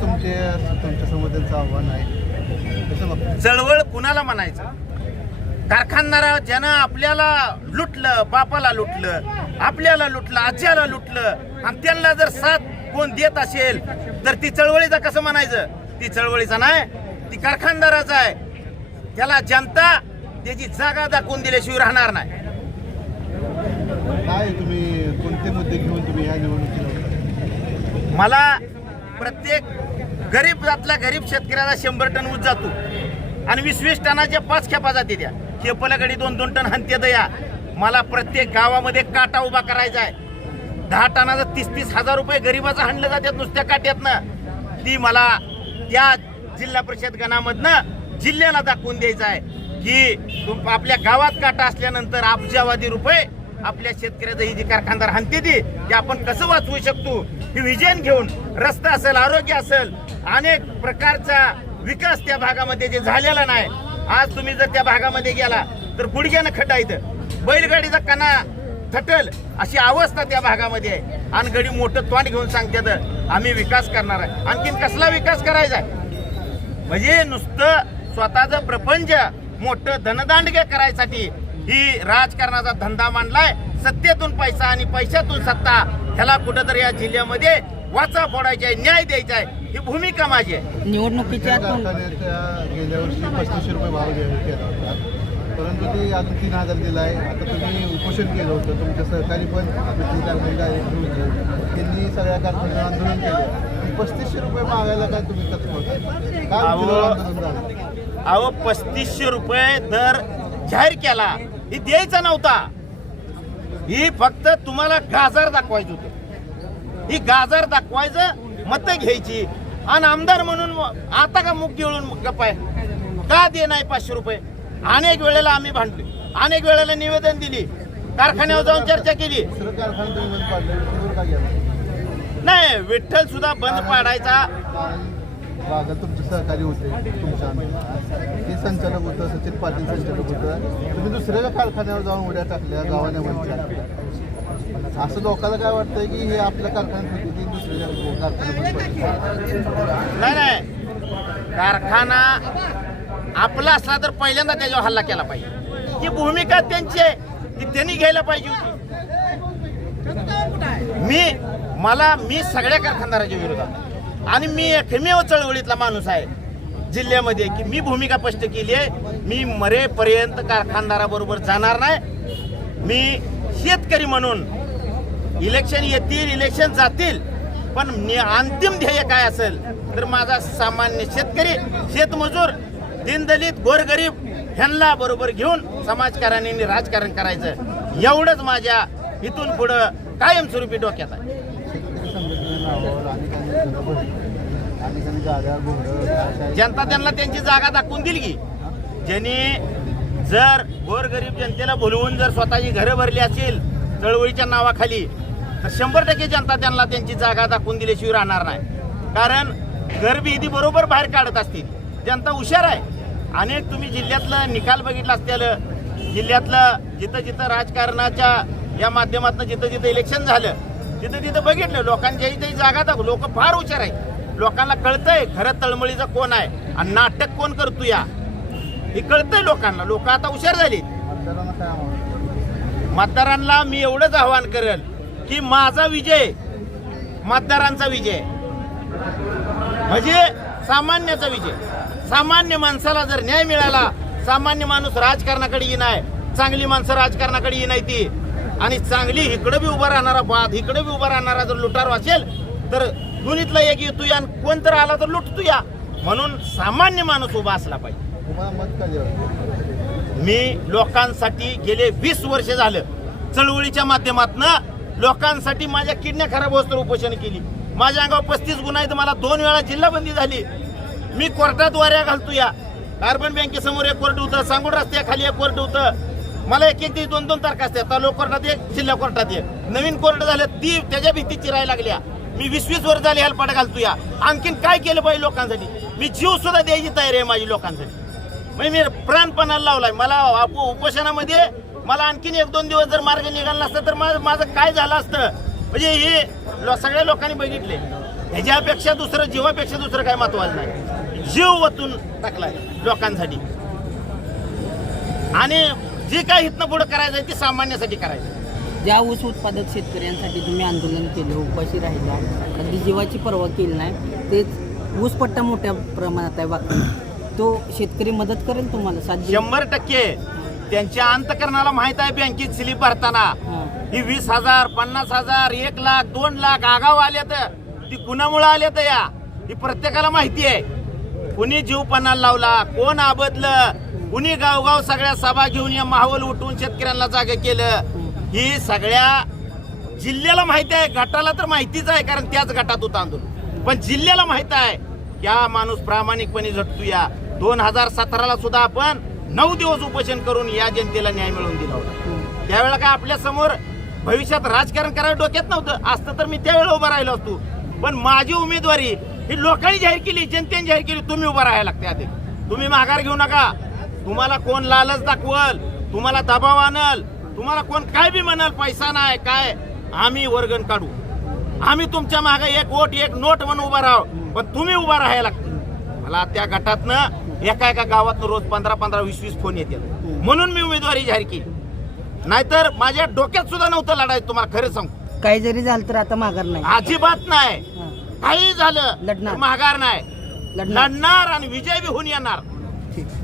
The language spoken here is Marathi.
तुमचे तुमच्यासमोर त्यांचं आव्हान आहे चळवळ कुणाला म्हणायचं कारखानदारा ज्यानं आपल्याला लुटलं बापाला लुटलं आपल्याला लुटलं आज्याला लुटलं आणि त्यांना जर साथ कोण देत असेल तर ती चळवळीचा कसं म्हणायचं ती चळवळीचा नाही ती कारखानदाराचा आहे त्याला जनता त्याची जागा दाखवून दिल्याशिवाय राहणार नाही काय तुम्ही कोणते मुद्दे घेऊन तुम्ही या मला प्रत्येक गरीब जातल्या गरीब शेतकऱ्याला शंभर टन ऊस जातो आणि वीस वीस टनाच्या पाच खेपा जाते त्या खेपलाकडे दोन दोन टन हंते दया मला प्रत्येक गावामध्ये काटा उभा करायचा आहे दहा टनाचा तीस तीस हजार रुपये गरिबाचं हाणलं जाते नुसत्या काट्यातनं ती मला त्या जिल्हा परिषद गणामधनं जिल्ह्याला दाखवून द्यायचं आहे की आपल्या गावात काटा असल्यानंतर आपजावादी रुपये आपल्या शेतकऱ्याचं ही जी कारखानदार हानते ती आपण कसं वाचवू शकतो ही विजन घेऊन रस्ता असेल आरोग्य असेल अनेक प्रकारचा विकास त्या भागामध्ये जे झालेला नाही आज तुम्ही जर त्या भागामध्ये गेला तर गुडघ्यानं खटा इथं बैलगाडीचा कणा थटल अशी अवस्था त्या भागामध्ये आहे आणि घडी मोठं तोंड घेऊन सांगतात आम्ही विकास करणार आहे आणखीन कसला विकास करायचा म्हणजे नुसतं स्वतःचं प्रपंच मोठं धनदांडगे करायसाठी ही राजकारणाचा धंदा मांडलाय सत्तेतून पैसा आणि पैशातून सत्ता ह्याला कुठंतरी या जिल्ह्यामध्ये वाचा फोडायची आहे न्याय द्यायचा आहे ही भूमिका माझी आहे निवडणुकीच्या गेल्या वर्षी पस्तीसशे रुपये भाव केला परंतु ते आता तीन हजार दिला आहे आता तुम्ही उपोषण केलं होतं तुमच्या सहकारी पण त्यांनी सगळ्या कारखान्यावर आंदोलन केलं पस्तीसशे रुपये मागायला काय तुम्ही कसं अहो पस्तीसशे रुपये दर जाहीर केला ही द्यायचा नव्हता ही फक्त तुम्हाला गाजार दाखवायचं होतं ही गाजर दाखवायचं मतं घ्यायची आणि आमदार म्हणून आता का मुख गिळून गपाय का दे नाही पाचशे रुपये अनेक वेळेला आम्ही भांडले अनेक वेळेला निवेदन दिली कारखान्यावर जाऊन चर्चा केली नाही विठ्ठल सुद्धा बंद पाडायचा तुमचे सहकारी होते तुमच्या हे संचालक होतं सचिन पाटील संचालक होतं तुम्ही दुसऱ्या कारखान्यावर जाऊन उड्या टाकल्या गावाने असं लोकांना काय वाटतंय की हे आपल्या कारखान्यात दुसऱ्या नाही नाही कारखाना आपला असला तर पहिल्यांदा त्याच्यावर हल्ला केला पाहिजे ही भूमिका त्यांची आहे ती त्यांनी घ्यायला पाहिजे होती मी मला मी सगळ्या कारखानदाराच्या विरोधात आणि मी एकमेव चळवळीतला माणूस आहे जिल्ह्यामध्ये की मी भूमिका स्पष्ट केली आहे मी मरेपर्यंत कारखानदाराबरोबर जाणार नाही मी शेतकरी म्हणून इलेक्शन येतील इलेक्शन जातील पण अंतिम ध्येय काय असेल तर माझा सामान्य शेतकरी शेतमजूर दिनदलित गोरगरीब ह्यांना बरोबर घेऊन समाजकारणी राजकारण करायचं एवढंच माझ्या इथून पुढं कायमस्वरूपी डोक्यात आहे जनता त्यांना त्यांची जागा दाखवून दिली की ज्यांनी जर गोरगरीब जनतेला बोलवून जर स्वतःची घरं भरली असेल चळवळीच्या नावाखाली शंभर टक्के जनता त्यांना त्यांची जागा दाखवून दिल्याशिवाय राहणार नाही कारण घरभेदी बरोबर बाहेर काढत असतील जनता हुशार आहे अनेक तुम्ही जिल्ह्यातलं निकाल बघितला असलेलं जिल्ह्यातलं जिथं जिथं राजकारणाच्या या माध्यमातून जिथं जिथं इलेक्शन झालं तिथं तिथं बघितलं लोकांच्याही तरी जागा दाखव लोक फार हुशार आहेत लोकांना कळतंय खरं तळमळीचा कोण आहे आणि नाटक कोण करतो या हे कळतंय लोकांना लोक आता हुशार झाली मतदारांना मी एवढंच आव्हान करेल की माझा विजय मतदारांचा विजय म्हणजे सामान्याचा विजय सामान्य माणसाला जर न्याय मिळाला सामान्य माणूस राजकारणाकडे येणार चांगली माणसं राजकारणाकडे येणार ती आणि चांगली इकडे बी उभा राहणारा बाद इकडे बी उभा राहणारा जर लुटार असेल तर दोन्हीतला एक येतो या कोण तर आला तर लुटतो या म्हणून सामान्य माणूस उभा असला पाहिजे मी लोकांसाठी गेले वीस वर्ष झालं चळवळीच्या माध्यमातून लोकांसाठी माझ्या किडण्या खराब होत उपोषण केली माझ्या अंगावर पस्तीस गुन्हा आहेत मला दोन वेळा जिल्हा बंदी झाली मी कोर्टात वाऱ्या घालतो या बँके बँकेसमोर एक कोर्ट होतं सांगोड रस्त्याखाली एक कोर्ट होतं मला एक एक दोन दोन तारखा असतात तालुका कोर्टात एक जिल्हा कोर्टात एक नवीन कोर्ट झाले ती त्याच्या भीती चिरायला लागल्या मी वीस वीस वर्ष झाले ह्याला घालतो या आणखीन काय केलं पाहिजे लोकांसाठी मी जीव सुद्धा द्यायची तयारी आहे माझी लोकांसाठी म्हणजे मी प्राणपणाला लावलाय मला उपोषणामध्ये मला आणखीन एक दोन दिवस जर मार्ग निघाला नसता तर माझं काय झालं असतं म्हणजे हे सगळ्या लोकांनी बघितले ह्याच्यापेक्षा दुसरं जीवापेक्षा दुसरं काय महत्वाचं नाही जीव वतून टाकलाय लोकांसाठी आणि जे काय हितनं पुढे करायचं ते सामान्यासाठी करायचं ज्या ऊस उत्पादक शेतकऱ्यांसाठी तुम्ही आंदोलन केलं उपाशी राहिला अगदी जीवाची पर्वा केली नाही तेच ऊस पट्टा मोठ्या प्रमाणात आहे बाकी तो शेतकरी मदत करेल तुम्हाला शंभर टक्के त्यांच्या अंतकरणाला माहित आहे बँकेत स्लिप भरताना ही वीस हजार पन्नास हजार एक लाख दोन लाख आगाव आले तर ती कुणामुळे आले तर या ही प्रत्येकाला माहिती आहे कुणी जीव पणाला लावला कोण आबदलं कुणी गावगाव सगळ्या सभा घेऊन या माहोल उठवून शेतकऱ्यांना जागे केलं ही सगळ्या जिल्ह्याला माहिती आहे गटाला तर माहितीच आहे कारण त्याच गटात आंदोलन पण जिल्ह्याला माहित आहे या माणूस प्रामाणिकपणे या दोन हजार सतराला सुद्धा आपण नऊ दिवस उपोषण करून या जनतेला न्याय मिळवून दिला होता त्यावेळेला काय आपल्या समोर भविष्यात राजकारण करायला डोक्यात नव्हतं असतं तर मी त्यावेळेला उभा राहिलो असतो पण माझी उमेदवारी ही लोकांनी जाहीर केली जनतेने जाहीर केली तुम्ही उभा राहायला लागते आधी तुम्ही माघार घेऊ नका तुम्हाला कोण लालच दाखवल तुम्हाला दबाव आणल तुम्हाला कोण काय बी म्हणाल पैसा नाही काय आम्ही वर्गन काढू आम्ही तुमच्या मागे एक वोट एक नोट म्हणून उभा राहू पण तुम्ही उभा राहायला लागतील मला त्या गटातनं एका एका गावातनं रोज पंधरा पंधरा वीस वीस फोन येतील म्हणून मी उमेदवारी जाहीर केली नाहीतर माझ्या डोक्यात सुद्धा नव्हतं लढायचं तुम्हाला खरं सांगू काही जरी झालं तर आता माघार नाही अजिबात नाही काही झालं लढणार माघार नाही लढणार आणि विजय बी होऊन येणार